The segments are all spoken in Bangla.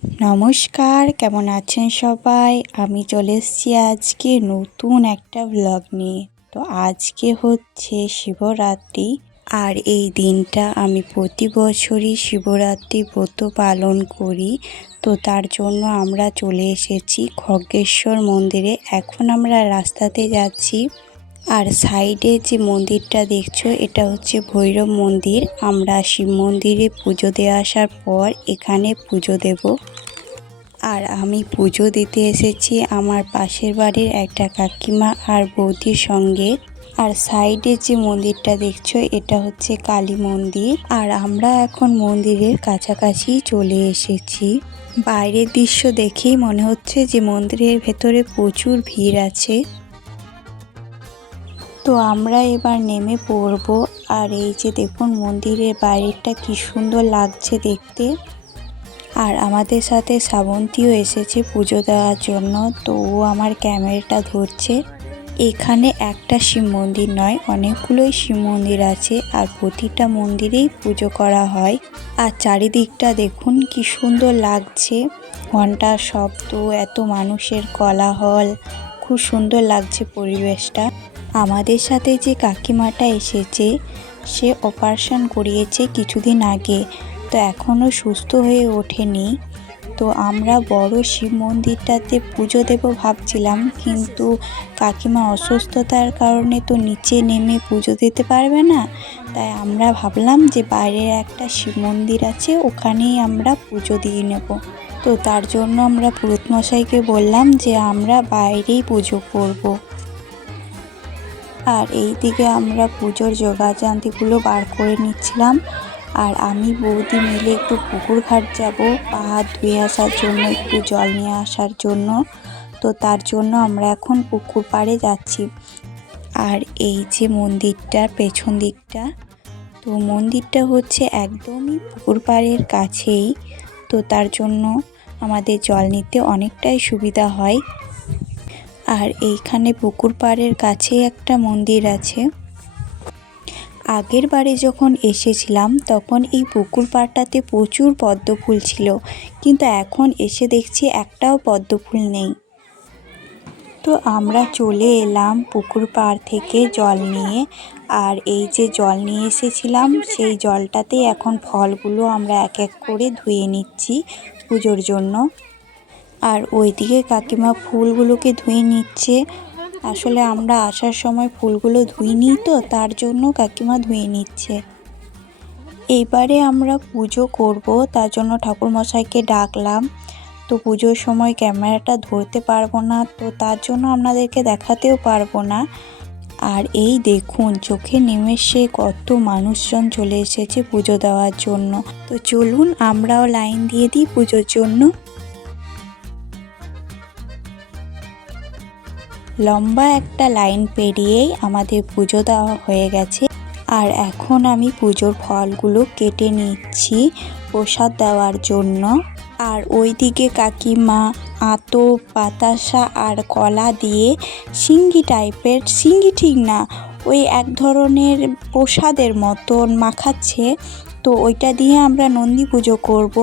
নমস্কার, কেমন আছেন সবাই? আমি চলে এসেছি আজকে নতুন একটা ব্লগ নিয়ে। তো আজকে হচ্ছে শিবরাত্রি, আর এই দিনটা আমি প্রতি বছরই শিবরাত্রি ব্রত পালন করি। তো তার জন্য আমরা চলে এসেছি খগেশ্বর মন্দিরে। এখন আমরা রাস্তাতে যাচ্ছি। আর সাইডে যে মন্দিরটা দেখছো, এটা হচ্ছে ভৈরব মন্দির। আমরা শিব মন্দিরে পুজো দিয়ে আসার পর এখানে পুজো দেব। আর আমি পুজো দিতে এসেছি আমার পাশের বাড়ির একটা কাকিমা আর বৌদির সঙ্গে। আর সাইডে যে মন্দিরটা দেখছো, এটা হচ্ছে কালী মন্দির। আর আমরা এখন মন্দিরের কাছাকাছি চলে এসেছি। বাইরের দৃশ্য দেখেই মনে হচ্ছে যে মন্দিরের ভেতরে প্রচুর ভিড় আছে। তো আমরা এবার নেমে পড়ব। আর এই যে দেখুন মন্দিরের বাইরেটা কি সুন্দর লাগছে দেখতে। আর আমাদের সাথে শ্রাবন্তীও এসেছে পুজো দেওয়ার জন্য। তো ও আমার ক্যামেরাটা ধরছে। এখানে একটা শিব মন্দির নয়, অনেকগুলোই শিব মন্দির আছে। আর প্রতিটা মন্দিরেই পুজো করা হয়। আর চারিদিকটা দেখুন কি সুন্দর লাগছে, ঘন্টার শব্দ, এত মানুষের কোলাহল, খুব সুন্দর লাগছে পরিবেশটা। আমাদের সাথে যে কাকিমাটা এসেছে, সে অপারেশন করিয়েছে কিছুদিন আগে, তো এখনও সুস্থ হয়ে ওঠেনি। তো আমরা বড় শিব মন্দিরটাতে পুজো দেব ভাবছিলাম, কিন্তু কাকিমা অসুস্থতার কারণে তো নিচে নেমে পুজো দিতে পারবে না। তাই আমরা ভাবলাম যে বাইরের একটা শিব মন্দির আছে, ওখানেই আমরা পুজো দিয়ে নেব। তো তার জন্য আমরা পুরোহিত মশাইকে বললাম যে আমরা বাইরেই পুজো করব। আর এই দিকে আমরা পুজোর জোগাড়যন্ত্রগুলো বার করে নিচ্ছিলাম। আর আমি বৌদি মিলে একটু পুকুর ঘাট যাব পা হাত ধুয়ে আসার জন্য, একটু জল নিয়ে আসার জন্য। তো তার জন্য আমরা এখন পুকুর পাড়ে যাচ্ছি। আর এই যে মন্দিরটার পেছন দিকটা, তো মন্দিরটা হচ্ছে একদমই পুকুর পাড়ের কাছেই। তো তার জন্য আমাদের জল নিতে অনেকটাই সুবিধা হয়। আর এইখানে পুকুর পাড়ের কাছে একটা মন্দির আছে। আগের বারে যখন এসেছিলাম তখন এই পুকুর পাড়টাতে প্রচুর পদ্ম ফুল ছিল, কিন্তু এখন এসে দেখছি একটাও পদ্ম ফুল নেই। তো আমরা চলে এলাম পুকুর পাড় থেকে জল নিয়ে। আর এই যে জল নিয়ে এসেছিলাম, সেই জলটাতে এখন ফলগুলো আমরা এক এক করে ধুয়ে নিচ্ছি পুজোর জন্য। আর ওইদিকে কাকিমা ফুলগুলোকে ধুয়ে নিচ্ছে। আসলে আমরা আসার সময় ফুলগুলো ধুইনি, তো তার জন্য কাকিমা ধুয়ে নিচ্ছে। এইবারে আমরা পুজো করব, তার জন্য ঠাকুরমশাইকে ডাকলাম। তো পুজোর সময় ক্যামেরাটা ধরতে পারবো না, তো তার জন্য আপনাদেরকে দেখাতেও পারবো না। আর এই দেখুন চোখে নিমেষে কত মানুষজন চলে এসেছে পুজো দেওয়ার জন্য। তো চলুন আমরাও লাইন দিয়ে দিই পুজোর জন্য। লম্বা একটা লাইন পেরিয়েই আমাদের পুজো দেওয়া হয়ে গেছে। আর এখন আমি পুজোর ফলগুলো কেটে নিচ্ছি প্রসাদ দেওয়ার জন্য। আর ওইদিকে কাকিমা আতো, বাতাসা আর কলা দিয়ে সিঙ্গি টাইপের, সিঙ্গি ঠিক না, ওই এক ধরনের প্রসাদের মতন মাখাচ্ছে। তো ওইটা দিয়ে আমরা নন্দী পুজো করব।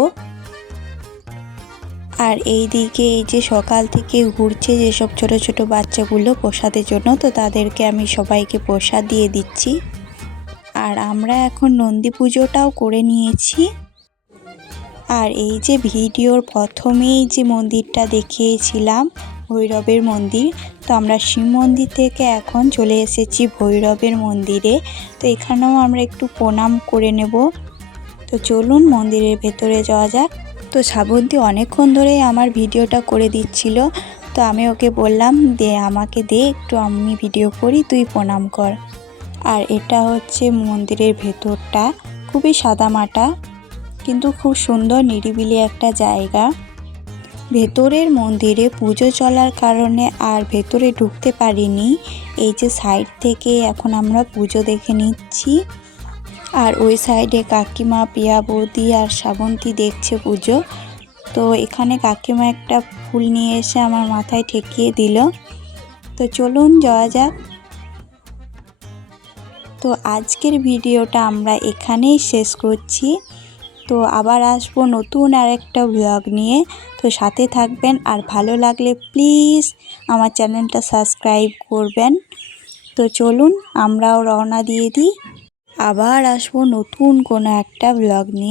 আর এই দিকে এই যে সকাল থেকে ঘুরছে যেসব ছোট ছোট বাচ্চাগুলো প্রসাদের জন্য, তো তাদেরকে আমি সবাইকে প্রসাদ দিয়ে দিচ্ছি। আর আমরা এখন নন্দী পুজোটাও করে নিয়েছি। আর এই যে ভিডিওর প্রথমেই যে মন্দিরটা দেখিয়েছিলাম, ভৈরবের মন্দির, তো আমরা শিব মন্দির থেকে এখন চলে এসেছি ভৈরবের মন্দিরে। তো এখানেও আমরা একটু প্রণাম করে নেব। তো চলুন মন্দিরের ভেতরে যাওয়া যাক। তো শ্রাবন্তী অনেকক্ষণ ধরেই আমার ভিডিওটা করে দিচ্ছিল। তো আমি ওকে বললাম আমাকে দে একটু, আমি ভিডিও করি, তুই প্রণাম কর। আর এটা হচ্ছে মন্দিরের ভেতরটা, খুবই সাদামাটা কিন্তু খুব সুন্দর নিরিবিলি একটা জায়গা। ভেতরের মন্দিরে পুজো চলার কারণে আর ভেতরে ঢুকতে পারিনি। এই যে সাইড থেকে এখন আমরা পুজো দেখে নিচ্ছি। আর ওই সাইডে কাকিমা, পিয়া বৌদি আর শ্রাবন্তী দেখছে পুজো। তো এখানে কাকিমা একটা ফুল নিয়ে এসে আমার মাথায় ঠেকিয়ে দিল। তো চলুন যাওয়া যাক। তো আজকের ভিডিওটা আমরা এখানেই শেষ করছি। তো আবার আসবো নতুন আরেকটা ব্লগ নিয়ে। তো সাথে থাকবেন, আর ভালো লাগলে প্লিজ আমার চ্যানেলটা সাবস্ক্রাইব করবেন। তো চলুন আমরাও রওনা দিয়ে দিই। আবার আসবো নতুন কোনো একটা ব্লগ নিয়ে।